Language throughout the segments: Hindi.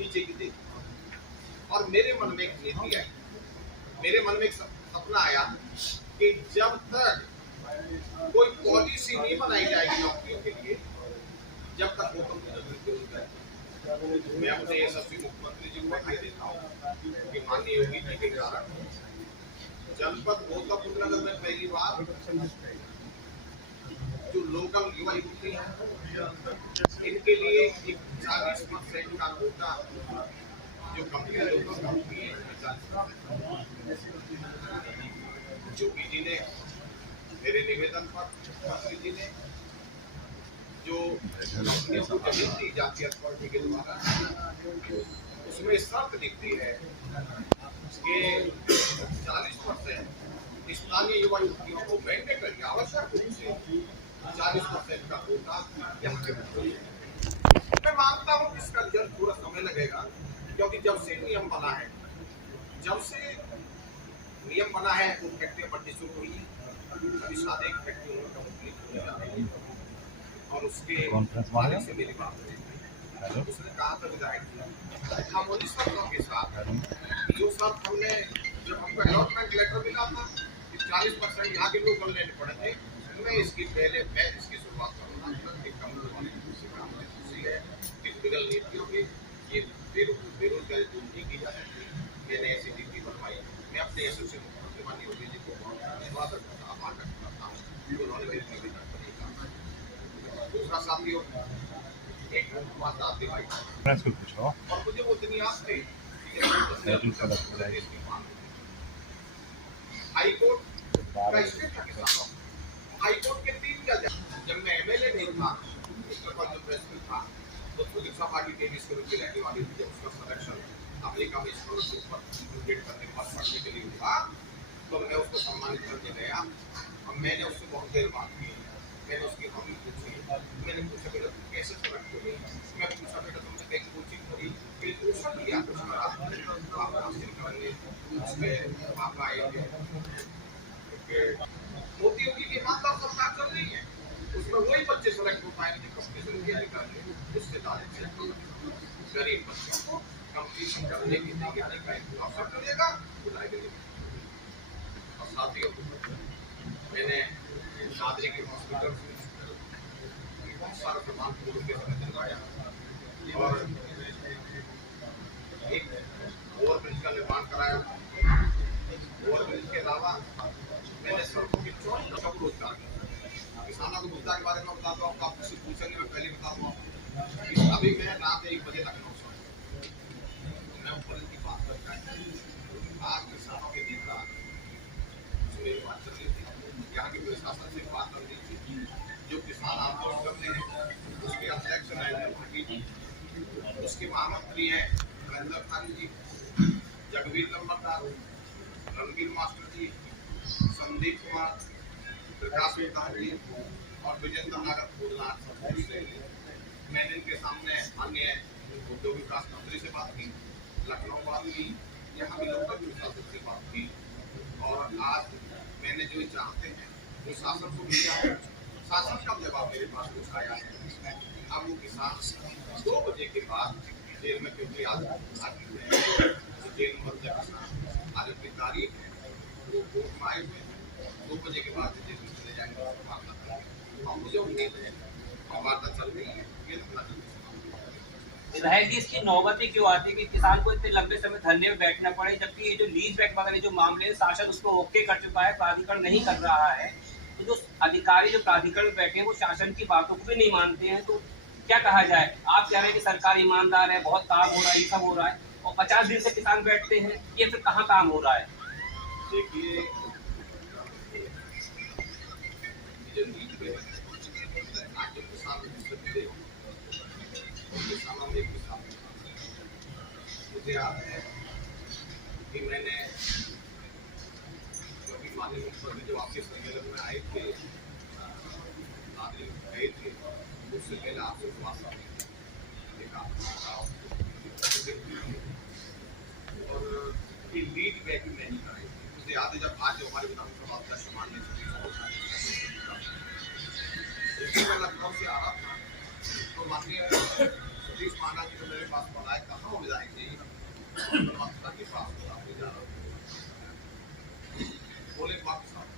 नीचे की देखी और मेरे मन में एक नीति आई, मेरे मन में एक सपना आया कि जब तक कोई पॉलिसी नहीं बनाई जाएगी नौकरियों के लिए, जब तक वो कंपनी बेरोजगार। मैं अपने यशस्वी मुख्यमंत्री जी को बधाई देता हूँ कि माननीय योगी जी के कारण जनपद गौतम बुद्ध नगर में पहली बार जो लोकल युवा युवती हैं इनके लिए एक 40% का कोटा जो कंपनी लोकल कंपनी है योगी जी ने मेरे निवेदन पर मुख्यमंत्री जी ने जो कंपनियों को जमीन दी जाती है अथॉरिटी के द्वारा, उसमें शर्त दिखती है कि 40% स्थानीय युवा युवतियों को मैंडेटरी आवश्यक रूप से 40% का कोटा यहाँ पे। मैं मानता हूँ कि इसका रिजल्ट थोड़ा समय लगेगा, क्योंकि जब से नियम बना है वो फैक्ट्रियां बढ़नी शुरू हुई है। अभी साथ एक फैक्ट्री कंप्लीट होने जा रही है और उसके मालिक से मेरी बात हुई, उसने कहा था विधायक खामोशी शर्तों के साथ जो शर्त हमने जब हमको अलॉटमेंट लेटर मिला था कि 40% यहाँ के लोग लेने पड़े थे, मैं इसकी शुरुआत करूँगा बिगल नीतियों में ये बेरोजगारी दूर नहीं की जा सकती। मैंने ऐसी नीति बनवाई। मैं अपने यशस्वी मुख्यमंत्री माननीय योगी जी को धन्यवाद आभार व्यक्त करता हूँ, उन्होंने मेरी निवेदन पर नहीं कहा। दूसरा साथियों, एक बात आप दिखाई और मुझे वो दिन याद थे हाईकोर्ट का स्टे था किसानों, हाईकोर्ट के 3 जज। जब मैं एमएलए नहीं था, उसके बाद जो प्रेसिडेंट था तो सुरक्षा पार्टी के की रहने वाली थी, जब उसका सिलेक्शन अमेरिका में स्कॉलरशिप पर गेट करने के बाद पढ़ने के लिए हुआ तो मैं उसको सम्मानित करने गया और मैंने उससे बहुत देर बात की। मैंने उसकी हॉबी पूछी, मैंने पूछा बेटा तुम कैसे सेलेक्ट हुई, मैं पूछा बेटा तुमने कहीं कोचिंग करी, कहीं ट्यूशन लिया, कुछ करा हासिल करने उसमें पापा आएंगे। मोदी योगी की ईमानदार सरकार चल रही है, उसमें वही बच्चे सेलेक्ट हो पाएंगे जो कंपनी से तैयारी कर रहे हैं, रिश्तेदार से गरीब बच्चों को कंपटीशन करने की तैयारी का एक अवसर मिलेगा। और साथियों, मैंने नादरी के हॉस्पिटल बहुत सारा प्रमाण पत्र के समय दिलवाया और एक ओवरब्रिज का निर्माण कराया। ओवरब्रिज के अलावा मैंने सड़कों की 24 रोजगार किसानों को मुद्दा के बारे में बताता हूँ। आप मुझसे पूछेंगे, मैं पहले बताता हूँ। अभी मैं रात 1 बजे लखनऊ से मैं ऊपर की बात करता हूँ। आज किसानों के नेता मेरी बात चल रही थी, यहाँ के प्रशासन से बात कर रही थी। जो किसान आंदोलन करते हैं उसके अध्यक्ष नरेंद्र भाटी जी, उसके महामंत्री हैं महेंद्र खान जी, जगवीर लंबरदार, रणवीर मास्टर जी, संदीप कुमार, प्रकाश जी और विजेंद्र नागर फूलनाथ। मैंने इनके सामने अन्य उद्योग विकास मंत्री से बात की, लखनऊ बात की, यहाँ के लोकल प्रशासन से बात की और आज मैंने जो चाहते हैं वो शासन को दिया है। शासन का जवाब मेरे पास कुछ आया है। अब वो किसान 2 बजे के बाद जेल में, क्योंकि आज जेल में किसान आज अपनी तारीख है, वो कोर्ट में आए हुए 2 बजे के बाद जेल में चले जाएंगे और मुझे उम्मीद है वार्ता चल रही है। विधायक जी, इसकी नौबत ही क्यों आती है कि किसान को इतने लंबे समय धरने में बैठना पड़े, जबकि ये जो लीज बैक वगैरह जो मामले हैं शासन उसको ओके कर चुका है, प्राधिकरण नहीं कर रहा है। तो जो अधिकारी जो प्राधिकरण में बैठे हैं वो शासन की बातों को भी नहीं मानते हैं। तो क्या कहा जाए? आप कह रहे हैं कि सरकार ईमानदार है, बहुत काम हो रहा है, ये सब हो रहा है, और 50 दिन से किसान बैठते हैं, ये फिर कहाँ काम हो रहा है? देखिए, मुझे याद है कि मैंने माननीय मुख्यमंत्री जब आपके सम्मेलन में आए थे, गए थे, उससे पहले आपसे देखा और लीड बैक में नहीं कराई। मुझे याद है जब आज हमारे विधानसभा अध्यक्ष माननीय लखनऊ से आ रहा था तो माननीय सतीश माना जी को मेरे पास बनाए, कहाँ विधायक जी मंत्रा के पास आपको जा रहा हूँ, बोले वक्त साहब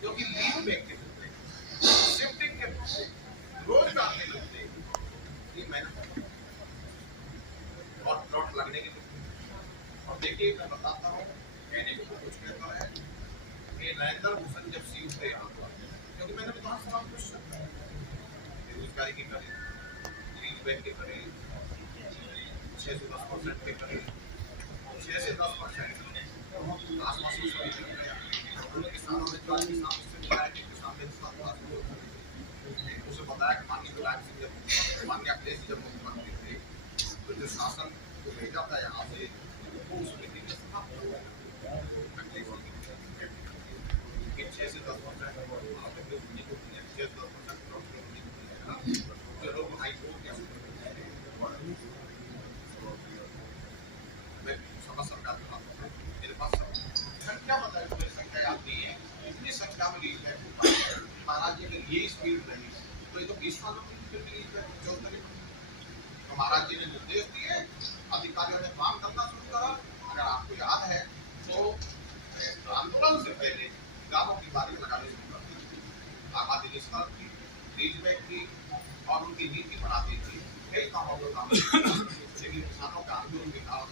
क्योंकि लीव में के मुद्दे, शिफ्टिंग के मुद्दे, रोजगार के मुद्दे, ये मैंने और प्लॉट लगने के मुद्दे। और देखिए मैं बताता हूँ, कहने को कुछ कहता है कि नरेंद्र भूषण जब सीएम थे यहाँ पर, क्योंकि मैंने विधानसभा में क्वेश्चन किया बेरोजगारी की करें, लीज बैंक के करें, 6 से 10% के करें, 6 से 10% आसपास की सभी किसानों में जो किसान से मिला है, किसान मेरे साथ बात हुई, उसे बताया कि माननीय विधायक सिंह जब माननीय अखिलेश जब मुख्यमंत्री थे तो जो शासन को भेजा था यहाँ से वो उस नीति में समाप्त हो गया। 6 से 10% जो लोग हाईकोर्ट या मैं समझ सरकार के बात मेरे पास संख्या बताए मुझे संख्या याद नहीं है, इतनी संख्या में लीज बैंक महाराज जी अगर ये स्पीड रही तो ये तो 20 सालों की लीज बैंक चौधरी तो महाराज जी ने निर्देश दिए, अधिकारियों ने काम करना शुरू करा। अगर आपको याद है तो आंदोलन से पहले गांवों की बारी लगाने शुरू कर दी, आबादी विस्तार की, लीज बैंक की और उनकी नीति बनाती थी, कई कामों को काम लेकिन किसानों का आंदोलन के कारण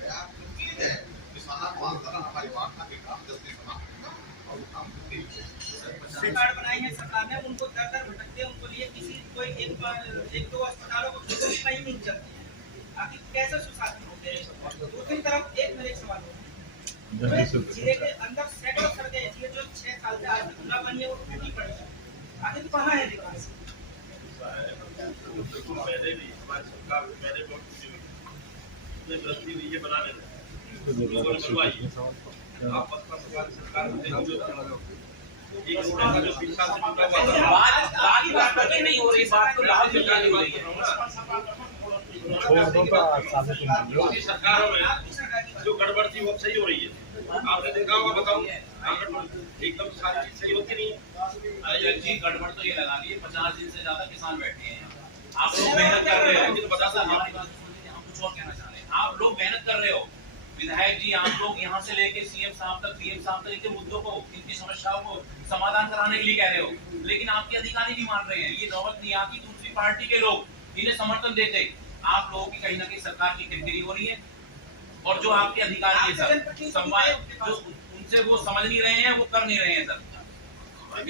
गया। उम्मीद है किसानों को आंदोलन हमारी वार्ता के काम जल्दी समाप्त होगा और वो काम सरकार बनाई है सरकार ने, उनको दर दर भटकते हैं, उनको लिए किसी कोई एक दो अस्पतालों को कहीं नहीं चलती है, आखिर कैसे सुशासन होते हैं। दूसरी तरफ एक मेरे सवाल होता है, जिले के अंदर सैकड़ों सड़कें ऐसी है जो 6 साल से आज तक न बनी है, वो टूटी पड़ी है, आखिर कहाँ है विकास? बिल्कुल पहले भी हमारी सरकार पहले बहुत दृष्टि ये बनाने लगे लोगों ने बनवाई। आप सरकार एक रोड का जो शिक्षा से जुड़ा हुआ था, बात नहीं हो रही, बात तो लाभ की हो रही है। मोदी सरकारों में जो गड़बड़ थी वो सही हो रही है। आपने देखा होगा, बताऊं एकदम सारी चीज सही होती नहीं है। जी गड़बड़ तो ये लगा ली 50 दिन से ज्यादा किसान बैठे हैं। आप लोग मेहनत कर रहे हो, हमारी बात सुनिए, हम कुछ और कहना चाह रहे हैं। आप लोग मेहनत कर रहे हो, विधायक जी आप लोग यहाँ से लेके सीएम साहब तक, पीएम साहब तक के मुद्दों को, इनकी समस्याओं को समाधान कराने के लिए कह रहे हो, लेकिन आपके अधिकारी नहीं मान रहे हैं। ये नौबत नहीं आती, दूसरी पार्टी के लोग इन्हें समर्थन देते, आप लोगों की कहीं ना कहीं सरकार की किरकिरी हो रही है। और जो आपके अधिकारी है सर, संवाद जो उनसे वो समझ नहीं रहे हैं, वो कर नहीं रहे हैं सर।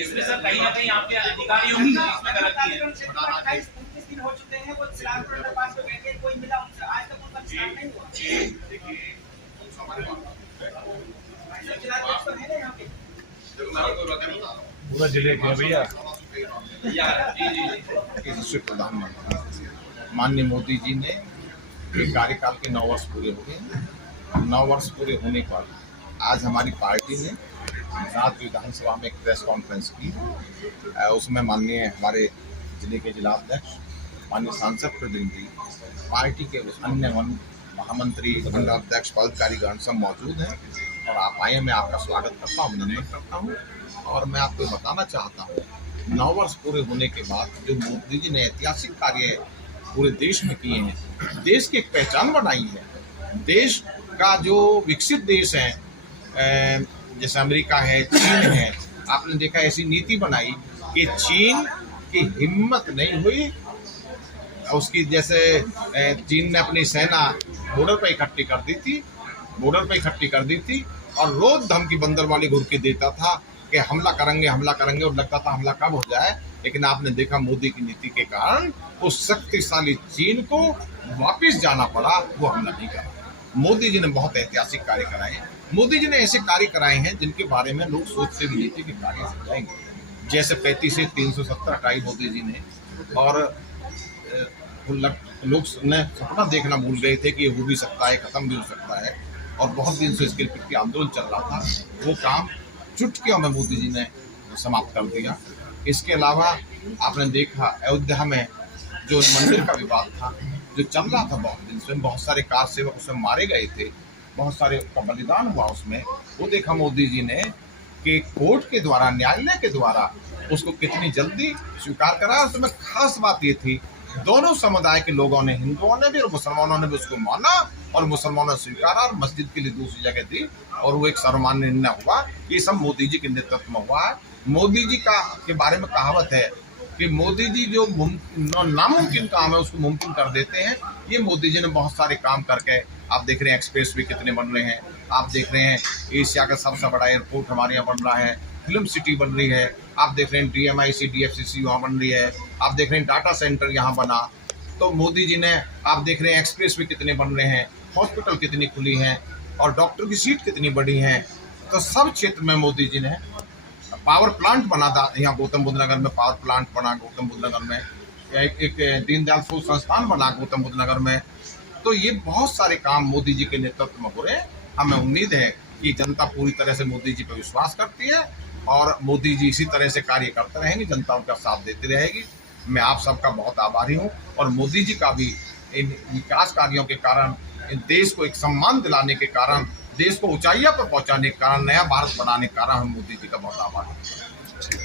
इसमें सर कहीं ना कहीं आपके अधिकारियों की इसमें गलती है। 28-29 दिन हो चुके हैं, वो सिलारपुर अंडरपास पे बैठे, कोई मिला उनसे, आज तक उनका निशान नहीं हुआ। जिलाध्यक्ष तो है ना यहाँ पे, पूरा जिले के भैया यशस्वी प्रधानमंत्री माननीय मोदी जी ने कार्यकाल के 9 वर्ष पूरे हो गए। 9 वर्ष पूरे होने पर आज हमारी पार्टी ने सात विधानसभा में एक प्रेस कॉन्फ्रेंस की। उसमें माननीय हमारे जिले के जिलाध्यक्ष, माननीय सांसद प्रतिनिधि, पार्टी के अन्य महामंत्री, मंडलाध्यक्ष, पदाधिकारीगण सब मौजूद हैं और आप आए, मैं आपका स्वागत करता हूँ, अभिनंदन करता हूँ। और मैं आपको बताना चाहता हूँ, 9 वर्ष पूरे होने के बाद जो मोदी जी ने ऐतिहासिक कार्य पूरे देश में किए हैं, देश की एक पहचान बनाई है। देश का जो विकसित देश है, जैसे अमेरिका है, चीन है, आपने देखा ऐसी नीति बनाई कि चीन की हिम्मत नहीं हुई, उसकी जैसे चीन ने अपनी सेना बॉर्डर पर इकट्ठी कर दी थी और रोज धमकी बंदर वाली घुर के देता था कि हमला करेंगे, और लगता था हमला कब हो जाए। लेकिन आपने देखा मोदी की नीति के कारण उस शक्तिशाली चीन को वापस जाना पड़ा, वो हमला नहीं करा। मोदी जी ने बहुत ऐतिहासिक कार्य कराए हैं। मोदी जी ने ऐसे कार्य कराए हैं जिनके बारे में लोग सोचते भी नहीं थे कि कार्य हो जाएंगे। जैसे 35 से 370 हटाई मोदी जी ने, और लोग ने सपना देखना भूल गए थे कि ये हो भी सकता है, खत्म भी हो सकता है। और बहुत दिन से इसके प्रति आंदोलन चल रहा था, वो काम चुटकियों में मोदी जी ने समाप्त कर दिया। इसके अलावा आपने देखा अयोध्या में जो मंदिर का विवाद था, जो चल रहा था बहुत दिन से, बहुत सारे कार सेवक उसमें मारे गए थे, बहुत सारे का बलिदान हुआ उसमें, वो देखा मोदी जी ने कि कोर्ट के द्वारा, न्यायालय के द्वारा उसको कितनी जल्दी स्वीकार करा। उसमें खास बात ये थी दोनों समुदाय के लोगों ने, हिंदुओं ने भी और मुसलमानों ने भी उसको माना और मुसलमानों ने स्वीकारा और मस्जिद के लिए दूसरी जगह दी और वो एक सर्वमान्य निर्णय हुआ। ये सब मोदी जी के नेतृत्व में हुआ है। मोदी जी के बारे में कहावत है कि मोदी जी जो नामुमकिन काम है उसको मुमकिन कर देते हैं। ये मोदी जी ने बहुत सारे काम करके, आप देख रहे हैं एक्सप्रेस वे कितने बन रहे हैं, आप देख रहे हैं एशिया का सबसे बड़ा एयरपोर्ट हमारे यहाँ बन रहा है, फिल्म सिटी बन रही है, आप देख रहे हैं DMIC DFCC वहाँ बन रही है, आप देख रहे हैं डाटा सेंटर यहाँ बना। तो मोदी जी ने, आप देख रहे हैं एक्सप्रेस वे कितने बन रहे हैं, हॉस्पिटल कितनी खुली हैं और डॉक्टर की सीट कितनी बड़ी हैं। तो सब क्षेत्र में मोदी जी ने पावर प्लांट बना था। यहाँ गौतम बुद्ध नगर में पावर प्लांट बना, गौतम बुद्ध नगर में एक दीनदयाल शोध संस्थान बना गौतम बुद्ध नगर में। तो ये बहुत सारे काम मोदी जी के नेतृत्व में हो रहे हैं। हमें उम्मीद है कि जनता पूरी तरह से मोदी जी पर विश्वास करती है और मोदी जी इसी तरह से कार्य करते रहेंगे, जनता उनका साथ देती रहेगी। मैं आप सबका बहुत आभारी हूँ और मोदी जी का भी इन विकास कार्यों के कारण, इन देश को एक सम्मान दिलाने के कारण, देश को ऊंचाइयों पर पहुंचाने के कारण, नया भारत बनाने के कारण हम मोदी जी का बहुत आभारी हैं।